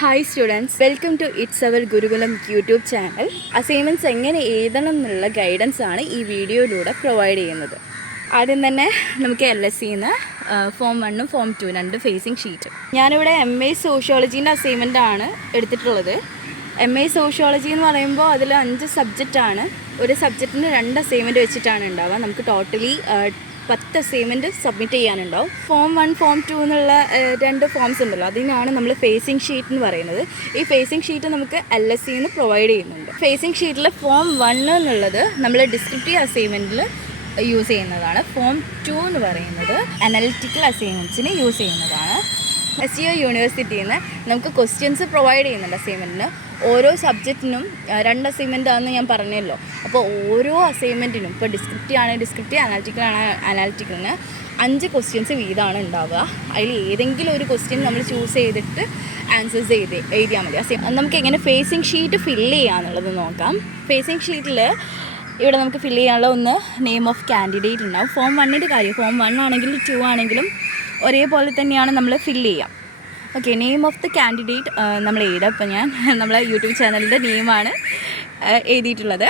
Hi students, welcome to it's our Gurukulam YouTube channel. Assignments എങ്ങനെ എഴുതണം എന്നുള്ള ഗൈഡൻസ് ആണ് ഈ വീഡിയോയിലൂടെ പ്രൊവൈഡ് ചെയ്യുന്നത്. ആദ്യം തന്നെ നമുക്ക് LSEന്ന് ഫോം 1ഉം ഫോം 2 രണ്ട് ഫേസിംഗ് ഷീറ്റ്. ഞാനിവിടെ MA സോഷ്യോളജീൻ്റെ അസൈൻമെൻ്റ് ആണ് എടുത്തിട്ടുള്ളത്. MA സോഷ്യോളജി എന്ന് പറയുമ്പോൾ അതിൽ 5 സബ്ജക്റ്റാണ്. ഒരു സബ്ജക്റ്റിന് 2 അസൈൻമെൻറ്റ് വെച്ചിട്ടാണ് ഉണ്ടാവുക. നമുക്ക് ടോട്ടലി 10 അസൈൻമെൻറ്റ് സബ്മിറ്റ് ചെയ്യാനുണ്ടാവും. ഫോം 1 ഫോം 2 എന്നുള്ള 2 ഫോംസ് ഉണ്ടല്ലോ, അതിനാണ് നമ്മൾ ഫേസിംഗ് ഷീറ്റ് എന്ന് പറയുന്നത്. ഈ ഫേസിംഗ് ഷീറ്റ് നമുക്ക് LSEന്ന് പ്രൊവൈഡ് ചെയ്യുന്നുണ്ട്. ഫേസിംഗ് ഷീറ്റിൽ ഫോം 1 എന്നുള്ളത് നമ്മൾ ഡിസ്ക്രിപ്റ്റീവ് അസൈൻമെൻറ്റിൽ യൂസ് ചെയ്യുന്നതാണ്. ഫോം 2 എന്ന് പറയുന്നത് അനലിറ്റിക്കൽ അസൈൻമെൻറ്റ്സിന് യൂസ് ചെയ്യുന്നതാണ്. SEO യൂണിവേഴ്സിറ്റിയിൽ നിന്ന് നമുക്ക് ക്വസ്റ്റ്യൻസ് പ്രൊവൈഡ് ചെയ്യുന്നുണ്ട് അസൈൻമെൻറ്റിന്. ഓരോ സബ്ജക്റ്റിനും 2 അസൈൻമെൻ്റ് ആണെന്ന് ഞാൻ പറഞ്ഞല്ലോ. അപ്പോൾ ഓരോ അസൈൻമെൻറ്റിനും ഇപ്പോൾ ഡിസ്ക്രിപ്റ്റീവ് അനാലിറ്റിക്കലിന് 5 ക്വസ്റ്റ്യൻസ് വീതമാണ് ഉണ്ടാവുക. അതിൽ ഏതെങ്കിലും ഒരു ക്വസ്റ്റ്യൻ നമ്മൾ ചൂസ് ചെയ്തിട്ട് ആൻസേഴ്സ് എഴുതിയാൽ മതി. നമുക്ക് എങ്ങനെ ഫേസിംഗ് ഷീറ്റ് ഫില്ല് ചെയ്യാന്നുള്ളത് നോക്കാം. ഫേസിംഗ് ഷീറ്റിൽ ഇവിടെ നമുക്ക് ഫില്ല് ചെയ്യാനുള്ള ഒന്ന് നെയിം ഓഫ് കാൻഡിഡേറ്റ് ഉണ്ടാവും. ഫോം 1ൻ്റെ കാര്യം, ഫോം 1 ആണെങ്കിലും 2 ആണെങ്കിലും ഒരേപോലെ തന്നെയാണ് നമ്മൾ ഫില്ല് ചെയ്യാം. Okay, name of the candidate നമ്മൾ എഴുതാം. ഇപ്പോൾ ഞാൻ നമ്മളെ യൂട്യൂബ് ചാനലിൻ്റെ നെയിമാണ് എഴുതിയിട്ടുള്ളത്.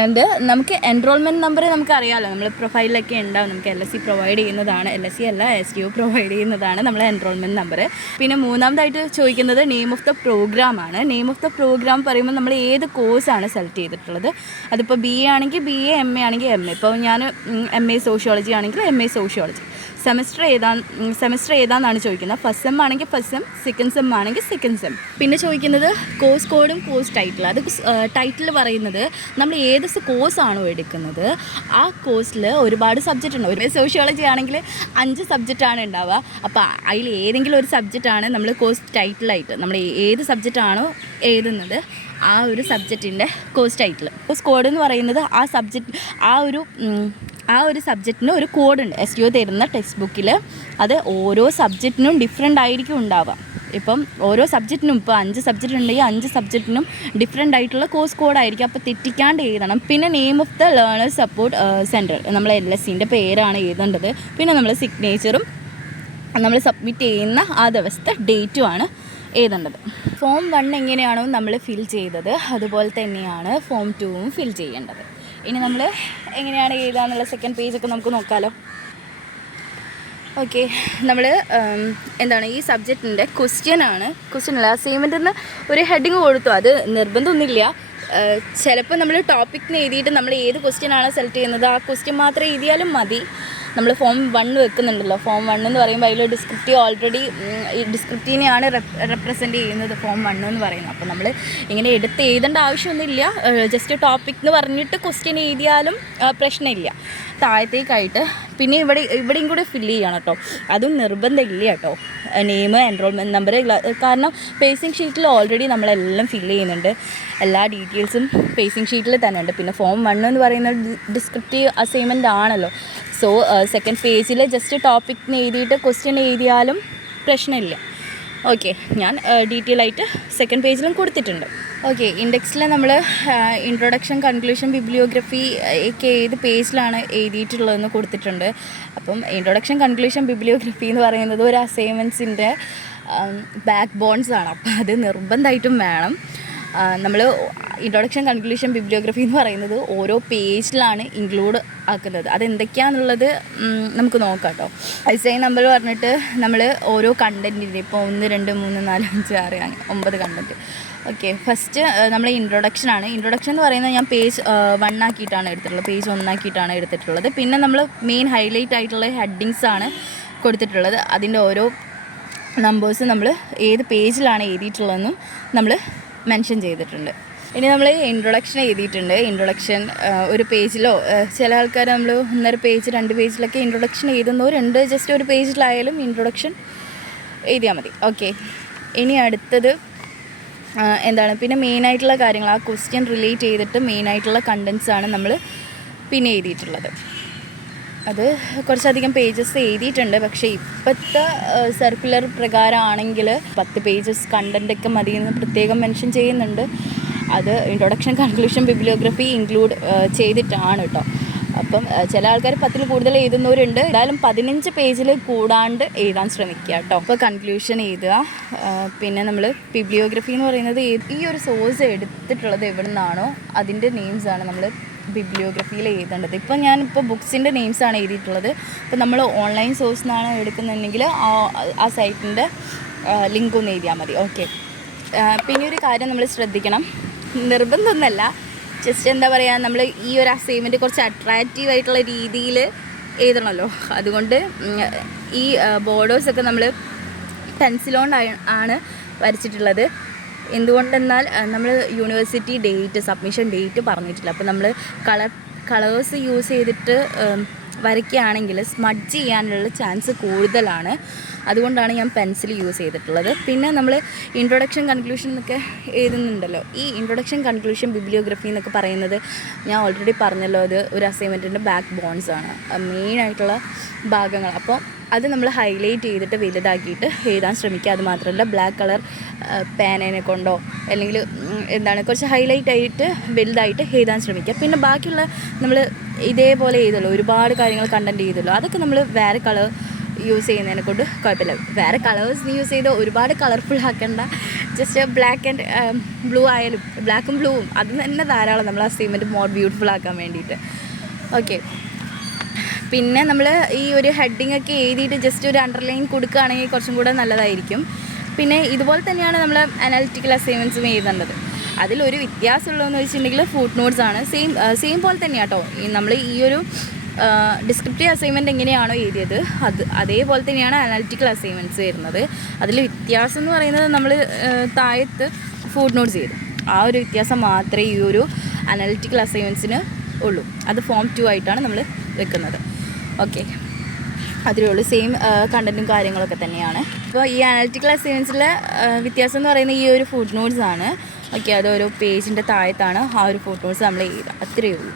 ആൻഡ് നമുക്ക് എൻറോൾമെൻറ്റ് നമ്പർ നമുക്ക് അറിയാമല്ലോ, നമ്മൾ പ്രൊഫൈലിലൊക്കെ ഉണ്ടാവും. നമുക്ക് LSE പ്രൊവൈഡ് ചെയ്യുന്നതാണ്, LSE അല്ല STO പ്രൊവൈഡ് ചെയ്യുന്നതാണ് നമ്മളെ എൻറോൾമെൻറ്റ് നമ്പർ. പിന്നെ മൂന്നാമതായിട്ട് ചോദിക്കുന്നത് നെയിം ഓഫ് ദ പ്രോഗ്രാമാണ്. നെയിം ഓഫ് ദ പ്രോഗ്രാം പറയുമ്പോൾ നമ്മൾ ഏത് കോഴ്സാണ് സെലക്ട് ചെയ്തിട്ടുള്ളത്. അതിപ്പോൾ BA ആണെങ്കിൽ BA, MA ആണെങ്കിൽ MA. ഇപ്പോൾ ഞാൻ MA സോഷ്യോളജി ആണെങ്കിൽ MA സോഷ്യോളജി. സെമസ്റ്റർ ഏതാണെന്നാണ് ചോദിക്കുന്നത്. ഫസ്റ്റ് സെം ആണെങ്കിൽ ഫസ്റ്റ് സെം, സെക്കൻഡ് സെം ആണെങ്കിൽ സെക്കൻഡ് സെം. പിന്നെ ചോദിക്കുന്നത് കോഴ്സ് കോഡും കോഴ്സ് ടൈറ്റിൽ. അത് ടൈറ്റിൽ പറയുന്നത് നമ്മൾ ഏത് കോഴ്സാണോ എടുക്കുന്നത് ആ കോഴ്സിൽ ഒരുപാട് സബ്ജക്റ്റ് ഉണ്ട്. ഒരു സോഷ്യോളജി ആണെങ്കിൽ 5 സബ്ജക്റ്റാണ് ഉണ്ടാവുക. അപ്പോൾ അതിൽ ഏതെങ്കിലും ഒരു സബ്ജക്റ്റാണ് നമ്മൾ കോഴ്സ് ടൈറ്റിലായിട്ട് നമ്മൾ ഏത് സബ്ജക്റ്റാണോ എഴുതുന്നത് ആ ഒരു സബ്ജക്റ്റിൻ്റെ കോഴ്സ് ടൈറ്റിൽ. കോഴ്സ് കോഡ് എന്ന് പറയുന്നത് ആ ഒരു സബ്ജക്റ്റിന് ഒരു കോഡുണ്ട്. STO തരുന്ന ടെക്സ്റ്റ് ബുക്കിൽ. അത് ഓരോ സബ്ജക്റ്റിനും ഡിഫറെൻ്റ് ആയിരിക്കും ഉണ്ടാവുക. ഇപ്പം ഓരോ സബ്ജക്റ്റിനും ഇപ്പോൾ 5 സബ്ജക്റ്റ് ഉണ്ടെങ്കിൽ 5 സബ്ജക്റ്റിനും ഡിഫറെൻ്റ് ആയിട്ടുള്ള കോഴ്സ് കോഡായിരിക്കും. അപ്പോൾ തെറ്റിക്കാണ്ട് എഴുതണം. പിന്നെ name of the learners support centre, നമ്മൾ LSEൻ്റെ പേരാണ് എഴുതേണ്ടത്. പിന്നെ നമ്മൾ സിഗ്നേച്ചറും നമ്മൾ സബ്മിറ്റ് ചെയ്യുന്ന ആ ദിവസത്തെ ഡേറ്റുമാണ് എഴുതേണ്ടത്. ഫോം 1 എങ്ങനെയാണോ നമ്മൾ ഫിൽ ചെയ്തത് അതുപോലെ തന്നെയാണ് ഫോം 2ഉം ഫിൽ ചെയ്യേണ്ടത്. ഇനി നമ്മൾ എങ്ങനെയാണ് എഴുതാന്നുള്ള സെക്കൻഡ് പേജൊക്കെ നമുക്ക് നോക്കാമല്ലോ. ഓക്കെ, നമ്മൾ ഈ സബ്ജക്റ്റിൻ്റെ ക്വസ്റ്റ്യനല്ല അസൈൻമെൻറ്റിന് ഒരു ഹെഡിങ് കൊടുത്തു. അത് നിർബന്ധമൊന്നുമില്ല. ചിലപ്പോൾ നമ്മൾ ടോപ്പിക്കിന് എഴുതിയിട്ട് നമ്മൾ ഏത് ക്വസ്റ്റ്യനാണ് സെലക്ട് ചെയ്യുന്നത് ആ ക്വസ്റ്റ്യൻ മാത്രം എഴുതിയാലും മതി. നമ്മൾ ഫോം 1 വെക്കുന്നുണ്ടല്ലോ. ഫോം 1 എന്ന് പറയുമ്പോൾ അതിൽ ഡിസ്ക്രിപ്റ്റീവിനെയാണ് റെപ്രസെൻറ്റ് ചെയ്യുന്നത് ഫോം 1 എന്ന് പറയുന്നത്. അപ്പോൾ നമ്മൾ ഇങ്ങനെ എടുത്ത് എഴുതേണ്ട ആവശ്യമൊന്നുമില്ല. ജസ്റ്റ് ടോപ്പിക് എന്ന് പറഞ്ഞിട്ട് ക്വസ്റ്റ്യൻ എഴുതിയാലും പ്രശ്നമില്ല. താഴത്തേക്കായിട്ട് പിന്നെ ഇവിടെയും കൂടെ ഫില്ല് ചെയ്യണം കേട്ടോ. അതും നിർബന്ധമില്ല കേട്ടോ, നെയിം, എൻറോൾമെൻറ്റ് നമ്പർ. കാരണം ഫേസിംഗ് ഷീറ്റിൽ ഓൾറെഡി നമ്മളെല്ലാം ഫില്ല് ചെയ്യുന്നുണ്ട്. എല്ലാ ഡീറ്റെയിൽസും ഫേസിംഗ് ഷീറ്റിൽ തന്നെ ഉണ്ട്. പിന്നെ ഫോം 1 എന്ന് പറയുന്നത് ഡിസ്ക്രിപ്റ്റീവ് അസൈൻമെൻ്റ് ആണല്ലോ. സോ സെക്കൻഡ് പേജിൽ ജസ്റ്റ് ടോപ്പിക്കിന് എഴുതിയിട്ട് ക്വസ്റ്റ്യൻ എഴുതിയാലും പ്രശ്നമില്ല. ഓക്കെ, ഞാൻ ഡീറ്റെയിൽ ആയിട്ട് സെക്കൻഡ് പേജിലും കൊടുത്തിട്ടുണ്ട്. ഓക്കെ, ഇൻഡെക്സിൽ നമ്മൾ ഇൻട്രൊഡക്ഷൻ, കൺക്ലൂഷൻ, ബിബ്ലിയോഗ്രഫി ഒക്കെ ഏത് പേജിലാണ് എഴുതിയിട്ടുള്ളതെന്ന് കൊടുത്തിട്ടുണ്ട്. അപ്പം ഇൻട്രൊഡക്ഷൻ, കൺക്ലൂഷൻ, ബിബ്ലിയോഗ്രഫി എന്ന് പറയുന്നത് ഒരു അസൈൻമെൻറ്റ്സിൻ്റെ ബാക്ക് ബോൺസ് ആണ്. അപ്പോൾ അത് നിർബന്ധമായിട്ടും വേണം. നമ്മൾ ഇൻട്രൊഡക്ഷൻ, കൺക്ലൂഷൻ, ബിബ്ലിയോഗ്രഫി എന്ന് പറയുന്നത് ഓരോ പേജിലാണ് ഇൻക്ലൂഡ് ആക്കുന്നത്. അതെന്തൊക്കെയാണെന്നുള്ളത് നമുക്ക് നോക്കാം കേട്ടോ. അസൈൻ നമ്പർ പറഞ്ഞിട്ട് നമ്മൾ ഓരോ കണ്ടൻറ്റിൻ്റെ ഇപ്പോൾ 1, 2, 3, 4, 5, 6 അങ്ങനെ 9 കണ്ടൻറ്റ്. ഓക്കെ, ഫസ്റ്റ് നമ്മൾ ഇൻട്രൊഡക്ഷനാണ്. ഇൻട്രൊഡക്ഷൻ എന്ന് പറയുന്നത് ഞാൻ പേജ് 1 ആക്കിയിട്ടാണ് എടുത്തിട്ടുള്ളത്, പേജ് 1 ആക്കിയിട്ടാണ് എടുത്തിട്ടുള്ളത്. പിന്നെ നമ്മൾ മെയിൻ ഹൈലൈറ്റ് ആയിട്ടുള്ള ഹെഡിങ്സാണ് കൊടുത്തിട്ടുള്ളത്. അതിൻ്റെ ഓരോ നമ്പേഴ്സ് നമ്മൾ ഏത് പേജിലാണ് എഴുതിയിട്ടുള്ളതെന്നും നമ്മൾ മെൻഷൻ ചെയ്തിട്ടുണ്ട്. ഇനി നമ്മൾ ഇൻട്രൊഡക്ഷൻ എഴുതിയിട്ടുണ്ട്. ഇൻട്രൊഡക്ഷൻ ഒരു പേജിലോ, ചില ആൾക്കാർ നമ്മൾ 1.5 പേജ് 2 പേജിലൊക്കെ ഇൻട്രൊഡക്ഷൻ എഴുതുന്നവരുണ്ട്. ജസ്റ്റ് ഒരു പേജിലായാലും ഇൻട്രൊഡക്ഷൻ എഴുതിയാൽ മതി. ഓക്കെ, ഇനി അടുത്തത് പിന്നെ മെയിനായിട്ടുള്ള കാര്യങ്ങൾ, ആ ക്വസ്റ്റ്യൻ റിലേറ്റ് ചെയ്തിട്ട് മെയിനായിട്ടുള്ള കണ്ടൻസാണ് നമ്മൾ പിന്നെ എഴുതിയിട്ടുള്ളത്. അത് കുറച്ചധികം പേജസ് എഴുതിയിട്ടുണ്ട്. പക്ഷേ ഇപ്പോഴത്തെ സർക്കുലർ പ്രകാരമാണെങ്കിൽ 10 പേജസ് കണ്ടൻറ്റൊക്കെ മതിയെന്ന് പ്രത്യേകം മെൻഷൻ ചെയ്യുന്നുണ്ട്. അത് ഇൻട്രൊഡക്ഷൻ, കൺക്ലൂഷൻ, ബിബ്ലിയോഗ്രഫി ഇൻക്ലൂഡ് ചെയ്തിട്ടാണ് കേട്ടോ. അപ്പം ചില ആൾക്കാർ 10-ൽ കൂടുതൽ എഴുതുന്നവരുണ്ട്. എന്തായാലും 15 പേജിൽ കൂടാണ്ട് എഴുതാൻ ശ്രമിക്കുക കേട്ടോ. അപ്പോൾ കൺക്ലൂഷൻ എഴുതുക. പിന്നെ നമ്മൾ ബിബ്ലിയോഗ്രഫി എന്ന് പറയുന്നത് ഈ ഒരു സോഴ്സ് എടുത്തിട്ടുള്ളത് എവിടെ നിന്നാണോ അതിൻ്റെ നെയിംസാണ് നമ്മൾ ബിബ്ലിയോഗ്രഫിയിൽ എഴുതേണ്ടത്. ഇപ്പോൾ ഞാനിപ്പോൾ ബുക്സിൻ്റെ നെയിംസാണ് എഴുതിയിട്ടുള്ളത്. ഇപ്പോൾ നമ്മൾ ഓൺലൈൻ സോഴ്സ് നിന്നാണ് എടുക്കുന്നുണ്ടെങ്കിൽ ആ സൈറ്റിൻ്റെ ലിങ്ക് ഒന്ന് എഴുതിയാൽ മതി. ഓക്കെ. പിന്നെ ഒരു കാര്യം നമ്മൾ ശ്രദ്ധിക്കണം, നിർബന്ധമൊന്നുമല്ല, ജസ്റ്റ് എന്താ പറയുക, നമ്മൾ ഈ ഒരു അസൈൻമെൻറ്റ് കുറച്ച് അട്രാക്റ്റീവ് ആയിട്ടുള്ള രീതിയിൽ എഴുതണമല്ലോ. അതുകൊണ്ട് ഈ ബോർഡേഴ്സൊക്കെ നമ്മൾ പെൻസിലുകൊണ്ടാണ് വരച്ചിട്ടുള്ളത്. എന്തുകൊണ്ടെന്നാൽ നമ്മൾ യൂണിവേഴ്സിറ്റി ഡേറ്റ്, സബ്മിഷൻ ഡേറ്റ് പറഞ്ഞിട്ടില്ല. അപ്പോൾ നമ്മൾ കളേഴ്സ് യൂസ് ചെയ്തിട്ട് വരയ്ക്കുകയാണെങ്കിൽ സ്മഡ്ജ് ചെയ്യാനുള്ള ചാൻസ് കൂടുതലാണ്. അതുകൊണ്ടാണ് ഞാൻ പെൻസിൽ യൂസ് ചെയ്തിട്ടുള്ളത്. പിന്നെ നമ്മൾ ഇൻട്രൊഡക്ഷൻ കൺക്ലൂഷൻ എന്നൊക്കെ എഴുതുന്നുണ്ടല്ലോ. ഈ ഇൻട്രൊഡക്ഷൻ കൺക്ലൂഷൻ ബിബ്ലിയോഗ്രഫി എന്നൊക്കെ പറയുന്നത് ഞാൻ ഓൾറെഡി പറഞ്ഞല്ലോ, അത് ഒരു അസൈൻമെൻറ്റിൻ്റെ ബാക്ക് ബോൺസാണ്, മെയിനായിട്ടുള്ള ഭാഗങ്ങൾ. അപ്പോൾ അത് നമ്മൾ ഹൈലൈറ്റ് ചെയ്തിട്ട് വലുതാക്കിയിട്ട് എഴുതാൻ ശ്രമിക്കുക. അത് മാത്രമല്ല ബ്ലാക്ക് കളർ പേനേനെ കൊണ്ടോ അല്ലെങ്കിൽ കുറച്ച് ഹൈലൈറ്റ് ആയിട്ട് വലുതായിട്ട് എഴുതാൻ ശ്രമിക്കുക. പിന്നെ ബാക്കിയുള്ള നമ്മൾ ഇതേപോലെ എഴുതുമല്ലോ, ഒരുപാട് കാര്യങ്ങൾ കണ്ടൻറ്റ് ചെയ്തല്ലോ, അതൊക്കെ നമ്മൾ വേറെ കളർ യൂസ് ചെയ്യുന്നതിനെ കൊണ്ട് കുഴപ്പമില്ല. വേറെ കളേഴ്സ് യൂസ് ചെയ്ത് ഒരുപാട് കളർഫുൾ ആക്കേണ്ട. ജസ്റ്റ് ബ്ലാക്ക് ആൻഡ് ബ്ലൂ ആയാലും, ബ്ലാക്കും ബ്ലൂവും അത് തന്നെ ധാരാളം നമ്മൾ അസൈൻമെൻറ്റ് മോർ ബ്യൂട്ടിഫുൾ ആക്കാൻ വേണ്ടിയിട്ട്. ഓക്കെ. പിന്നെ നമ്മൾ ഈ ഒരു ഹെഡിങ് ഒക്കെ എഴുതിയിട്ട് ജസ്റ്റ് ഒരു അണ്ടർലൈൻ കൊടുക്കുകയാണെങ്കിൽ കുറച്ചും കൂടെ നല്ലതായിരിക്കും. പിന്നെ ഇതുപോലെ തന്നെയാണ് നമ്മൾ അനാലിറ്റിക്കൽ അസൈൻമെൻറ്റ്സും എഴുതേണ്ടത്. അതിലൊരു വ്യത്യാസമുള്ളതെന്ന് വെച്ചിട്ടുണ്ടെങ്കിൽ ഫുട് നോട്ട്സ് ആണ്. സെയിം പോലെ തന്നെയാണ് കേട്ടോ. നമ്മൾ ഈ ഒരു ഡിസ്ക്രിപ്റ്റീവ് അസൈൻമെൻറ്റ് എങ്ങനെയാണോ എഴുതിയത് അതേപോലെ തന്നെയാണ് അനാലിറ്റിക്കൽ അസൈൻമെൻറ്റ്സ് വരുന്നത്. അതിൽ വ്യത്യാസം എന്ന് പറയുന്നത് നമ്മൾ താഴത്ത് ഫുട് നോട്ട്സ് ചെയ്തു, ആ ഒരു വ്യത്യാസം മാത്രമേ ഈ ഒരു അനാലിറ്റിക്കൽ അസൈൻമെൻറ്റ്സിന് ഉള്ളൂ. അത് ഫോം 2 ആയിട്ടാണ് നമ്മൾ വെക്കുന്നത്. ഓക്കെ, അതിലേ ഉള്ളൂ. സെയിം കണ്ടൻറ്റും കാര്യങ്ങളൊക്കെ തന്നെയാണ്. അപ്പോൾ ഈ അനാലിറ്റിക്കൽ അസൈൻമെൻറ്റ്സിലെ വ്യത്യാസം എന്ന് പറയുന്നത് ഈ ഒരു ഫുട് നോട്ട്സ് ആണ്. ഓക്കെ, അതൊരു പേജിൻ്റെ താഴത്താണ് ആ ഒരു ഫുട് നോട്ട്സ് നമ്മൾ എഴുതുക. അത്രയേ ഉള്ളൂ.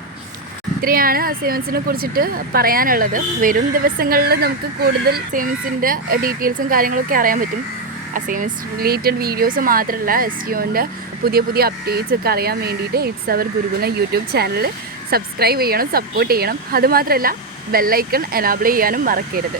ഇത്രയാണ് അസൈൻമെൻറ്റ്സിനെ കുറിച്ചിട്ട് പറയാനുള്ളത്. വരും ദിവസങ്ങളിൽ നമുക്ക് കൂടുതൽ അസൈൻമെൻറ്റ്സിൻ്റെ ഡീറ്റെയിൽസും കാര്യങ്ങളൊക്കെ അറിയാൻ പറ്റും. അസൈൻമെൻറ്റ്സ് റിലേറ്റഡ് വീഡിയോസ് മാത്രമല്ല, STOൻ്റെ പുതിയ അപ്ഡേറ്റ്സ് ഒക്കെ അറിയാൻ വേണ്ടിയിട്ട് it's our Gurukulam YouTube channel subscribe ചെയ്യണം, സപ്പോർട്ട് ചെയ്യണം. അതുമാത്രമല്ല ബെല്ലൈക്കൺ എനാബിൾ ചെയ്യാനും മറക്കരുത്.